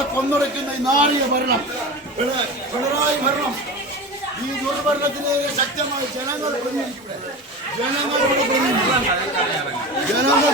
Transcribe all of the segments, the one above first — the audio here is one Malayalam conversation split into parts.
ജനങ്ങളെ കൊന്നൊടുക്കുന്ന ഈ നാറിയ ഭരണം പിണ- പിണറായി ഭരണം ഈ ദുർഭരണത്തിനെതിരെ ശക്തമായി ജനങ്ങൾ ജനങ്ങൾ ജനങ്ങൾ.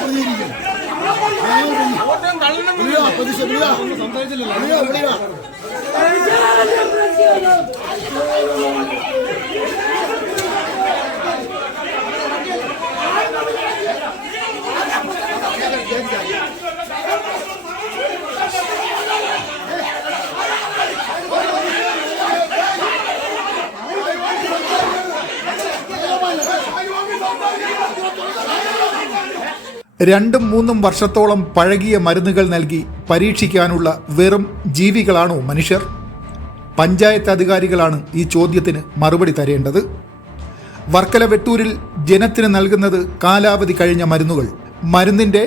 രണ്ടും മൂന്നും വർഷത്തോളം പഴകിയ മരുന്നുകൾ നൽകി പരീക്ഷിക്കാനുള്ള വെറും ജീവികളാണോ മനുഷ്യർ? പഞ്ചായത്ത് അധികാരികളാണ് ഈ ചോദ്യത്തിന് മറുപടി തരേണ്ടത്. വർക്കല വെട്ടൂരിൽ ജനത്തിന് നൽകുന്നത് കാലാവധി കഴിഞ്ഞ മരുന്നുകൾ. മരുന്നിന്റെ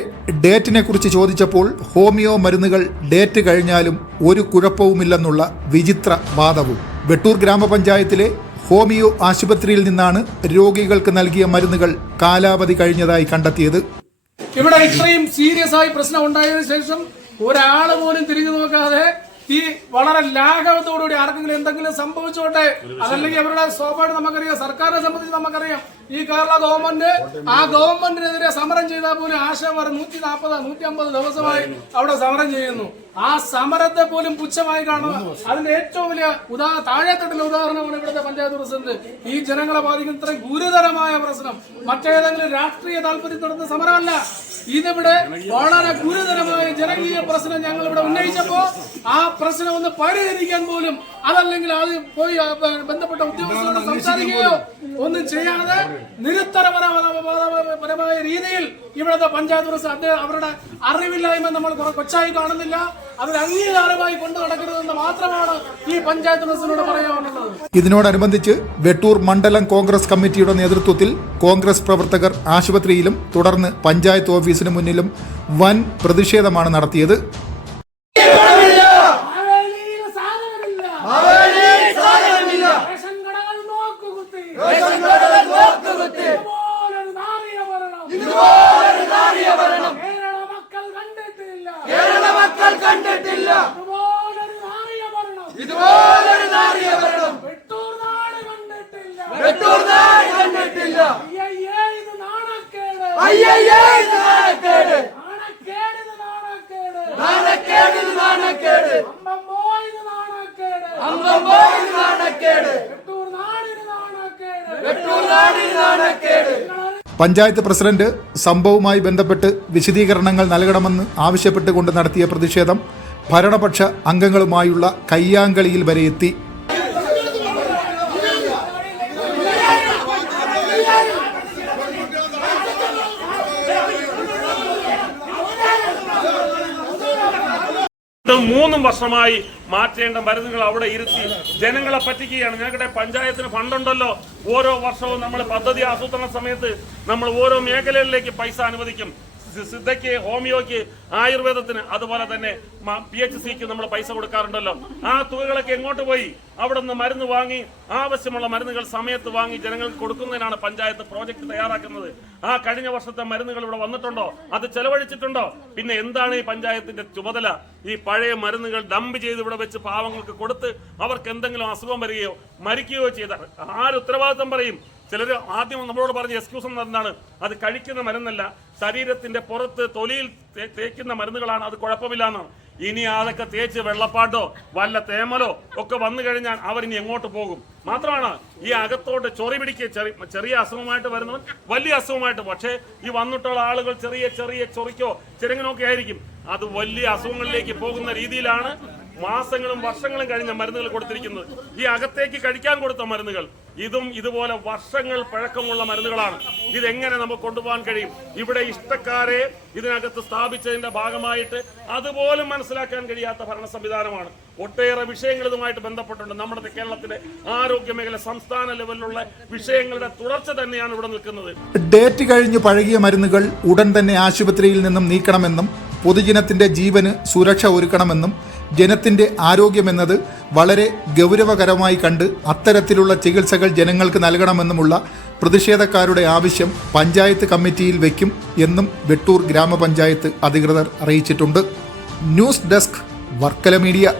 ഡേറ്റിനെ കുറിച്ച് ചോദിച്ചപ്പോൾ ഹോമിയോ മരുന്നുകൾ ഡേറ്റ് കഴിഞ്ഞാലും ഒരു കുഴപ്പവുമില്ലെന്നുള്ള വിചിത്ര വാദവും. വെട്ടൂർ ഗ്രാമപഞ്ചായത്തിലെ ഹോമിയോ ആശുപത്രിയിൽ നിന്നാണ് രോഗികൾക്ക് നൽകിയ മരുന്നുകൾ കാലാവധി കഴിഞ്ഞതായി കണ്ടെത്തിയത്. ഇവിടെ ഇത്രയും സീരിയസ് ആയി പ്രശ്നം ഉണ്ടായതിനു ശേഷം ഒരാൾ പോലും തിരിഞ്ഞു നോക്കാതെ ഈ വളരെ ലാഘവത്തോടുകൂടി ആർക്കെങ്കിലും എന്തെങ്കിലും സംഭവിച്ചോട്ടെ? അതല്ലെങ്കിൽ അവരുടെ സ്വാഭാവികം നമുക്കറിയാം സർക്കാരിനെ സംബന്ധിച്ച് നമുക്കറിയാം. ഈ കേരള ഗവൺമെന്റ് ആ ഗവൺമെന്റിനെതിരെ സമരം ചെയ്താൽ പോലും ആശാമാർ നൂറ്റി നാൽപ്പത് നൂറ്റി അമ്പത് ദിവസമായി അവിടെ സമരം ചെയ്യുന്നു. ആ സമരത്തെ പോലും പുച്ഛമായി കാണുക. അതിന്റെ ഏറ്റവും വലിയ ഉദാ താഴെത്തട്ടിലെ ഉദാഹരണമാണ് ഇവിടുത്തെ പഞ്ചായത്ത് പ്രസിഡന്റ്. ഈ ജനങ്ങളെ ബാധിക്കുന്ന ഇത്രയും ഗുരുതരമായ പ്രശ്നം. മറ്റേതെങ്കിലും രാഷ്ട്രീയ താല്പര്യം നടത്തുന്ന സമരമല്ല. ഇതിവിടെ വളരെ ഗുരുതരമായ ജനകീയ പ്രശ്നം ഞങ്ങൾ ഇവിടെ ഉന്നയിച്ചപ്പോ ആ പ്രശ്നം ഒന്ന് പരിഹരിക്കാൻ പോലും അതല്ലെങ്കിൽ അത് പോയി ആ ബന്ധപ്പെട്ട ഉദ്യോഗസ്ഥരോട് സംസാരിക്കുകയോ ഒന്നും ചെയ്യാതെ നിരുത്തരപരമായ രീതിയിൽ ഇവിടുത്തെ പഞ്ചായത്ത് പ്രസിഡന്റ് അദ്ദേഹം അവരുടെ അറിവില്ലായ്മ നമ്മൾ കൊച്ചായി കാണുന്നില്ല. അതിൽ അംഗീകാരമായി കൊണ്ടു നടക്കരുതെന്ന് മാത്രമാണ് ഈ പഞ്ചായത്ത് പ്രസിഡന്റിനോട് പറയാനുള്ളത് ഇതിനോടനുബന്ധിച്ച് വെട്ടൂർ മണ്ഡലം കോൺഗ്രസ് കമ്മിറ്റിയുടെ നേതൃത്വത്തിൽ കോൺഗ്രസ് പ്രവർത്തകർ ആശുപത്രിയിലും തുടർന്ന് പഞ്ചായത്ത് ഓഫീസിന് മുന്നിലും വൻ പ്രതിഷേധമാണ് നടത്തിയത്. നാറിയ ഭരണം. കേരള മക്കൾ കണ്ടിട്ടില്ല. ഇതുപോലൊരു നാറിയ ഭരണം. വെട്ടൂർ നാട് കണ്ടിട്ടില്ല. അയ്യയ്യേ, ഇത് നാണക്കേട്. നാണക്കേട് ഇത് നാണക്കേട്. അമ്പമ്പോ ഇത് നാണക്കേട്. വെട്ടൂർ നാടിന് നാണക്കേട്. പഞ്ചായത്ത് പ്രസിഡന്റ് സംഭവവുമായി ബന്ധപ്പെട്ട് വിശദീകരണങ്ങൾ നൽകണമെന്ന് ആവശ്യപ്പെട്ടുകൊണ്ട് നടത്തിയ പ്രതിഷേധം ഭരണപക്ഷ അംഗങ്ങളുമായുള്ള കയ്യാങ്കളിയിൽ വരെ എത്തി. മൂന്നും വർഷമായി മാറ്റേണ്ട മരുന്നുകൾ അവിടെ ഇരുത്തി ജനങ്ങളെ പറ്റിക്കുകയാണ്. ഞങ്ങളുടെ പഞ്ചായത്തിന് ഫണ്ടുണ്ടല്ലോ. ഓരോ വർഷവും നമ്മൾ പദ്ധതി ആസൂത്രണ സമയത്ത് നമ്മൾ ഓരോ മേഖലകളിലേക്ക് പൈസ അനുവദിക്കും. സിദ്ധയ്ക്ക് ഹോമിയോയ്ക്ക് ആയുർവേദത്തിന് അതുപോലെ തന്നെ പി എച്ച് സിക്ക് നമ്മൾ പൈസ കൊടുക്കാറുണ്ടല്ലോ. ആ തുകകളൊക്കെ എങ്ങോട്ട് പോയി? അവിടെ നിന്ന് മരുന്ന് വാങ്ങി ആവശ്യമുള്ള മരുന്നുകൾ സമയത്ത് വാങ്ങി ജനങ്ങൾക്ക് കൊടുക്കുന്നതിനാണ് പഞ്ചായത്ത് പ്രോജക്ട് തയ്യാറാക്കുന്നത്. ആ കഴിഞ്ഞ വർഷത്തെ മരുന്നുകൾ ഇവിടെ വന്നിട്ടുണ്ടോ? അത് ചെലവഴിച്ചിട്ടുണ്ടോ? പിന്നെ എന്താണ് ഈ പഞ്ചായത്തിന്റെ ചുമതല? ഈ പഴയ മരുന്നുകൾ ഡംപ് ചെയ്ത് ഇവിടെ വെച്ച് പാവങ്ങൾക്ക് കൊടുത്ത് അവർക്ക് എന്തെങ്കിലും അസുഖം വരികയോ മരിക്കുകയോ ചെയ്താൽ ആര് ഉത്തരവാദിത്തം പറയും? ചിലർ ആദ്യം നമ്മളോട് പറഞ്ഞ എക്സ്ക്യൂസ് എന്താണ് അത് കഴിക്കുന്ന മരുന്നല്ല. ശരീരത്തിന്റെ പുറത്ത് തൊലിയിൽ തേക്കുന്ന മരുന്നുകളാണ് അത് കുഴപ്പമില്ല എന്നാണ് ഇനി അതൊക്കെ തേച്ച് വെള്ളപ്പാട്ടോ വല്ല തേമലോ ഒക്കെ വന്നു കഴിഞ്ഞാൽ അവർ ഇനി എങ്ങോട്ട് പോകും? മാത്രമാണ് ഈ അകത്തോട്ട് ചൊറി പിടിക്കുക ചെറിയ ചെറിയ അസുഖമായിട്ട് വരുന്നവൻ വലിയ അസുഖമായിട്ട് പക്ഷേ ഈ വന്നിട്ടുള്ള ആളുകൾ ചെറിയ ചെറിയ ചൊറിക്കോ ചെറുങ്ങനൊക്കെ ആയിരിക്കും. അത് വലിയ അസുഖങ്ങളിലേക്ക് പോകുന്ന രീതിയിലാണ് മാസങ്ങളും വർഷങ്ങളും കഴിഞ്ഞ മരുന്നുകൾ കൊടുത്തിരിക്കുന്നത്. ഈ അകത്തേക്ക് കഴിക്കാൻ കൊടുത്ത മരുന്നുകൾ. ഇതും ഇതുപോലെ വർഷങ്ങൾ പഴക്കമുള്ള മരുന്നുകളാണ്. ഇതെങ്ങനെ നമുക്ക് കൊണ്ടുപോകാൻ കഴിയും? ഇവിടെ ഇഷ്ടക്കാരെ ഇതിനകത്ത് സ്ഥാപിച്ചതിന്റെ ഭാഗമായിട്ട് അതുപോലും മനസ്സിലാക്കാൻ കഴിയാത്ത ഭരണ സംവിധാനമാണ്. ഒട്ടേറെ വിഷയങ്ങൾ ഇതുമായിട്ട് ബന്ധപ്പെട്ടുണ്ട്. നമ്മുടെ കേരളത്തിലെ ആരോഗ്യ മേഖല സംസ്ഥാന ലെവലിലുള്ള വിഷയങ്ങളുടെ തുടർച്ച തന്നെയാണ് ഇവിടെ നിൽക്കുന്നത്. ഡേറ്റ് കഴിഞ്ഞ് പഴകിയ മരുന്നുകൾ ഉടൻ തന്നെ ആശുപത്രിയിൽ നിന്നും നീക്കണമെന്നും പൊതുജനത്തിന്റെ ജീവന് സുരക്ഷ ഒരുക്കണമെന്നും ജനത്തിന്റെ ആരോഗ്യമെന്നത് വളരെ ഗൗരവകരമായി കണ്ട് അത്തരത്തിലുള്ള ചികിത്സകൾ ജനങ്ങൾക്ക് നൽകണമെന്നുമുള്ള പ്രതിഷേധക്കാരുടെ ആവശ്യം പഞ്ചായത്ത് കമ്മിറ്റിയിൽ വയ്ക്കും എന്നും വെട്ടൂർ ഗ്രാമപഞ്ചായത്ത് അധികൃതർ അറിയിച്ചിട്ടുണ്ട്. News desk Varkala media.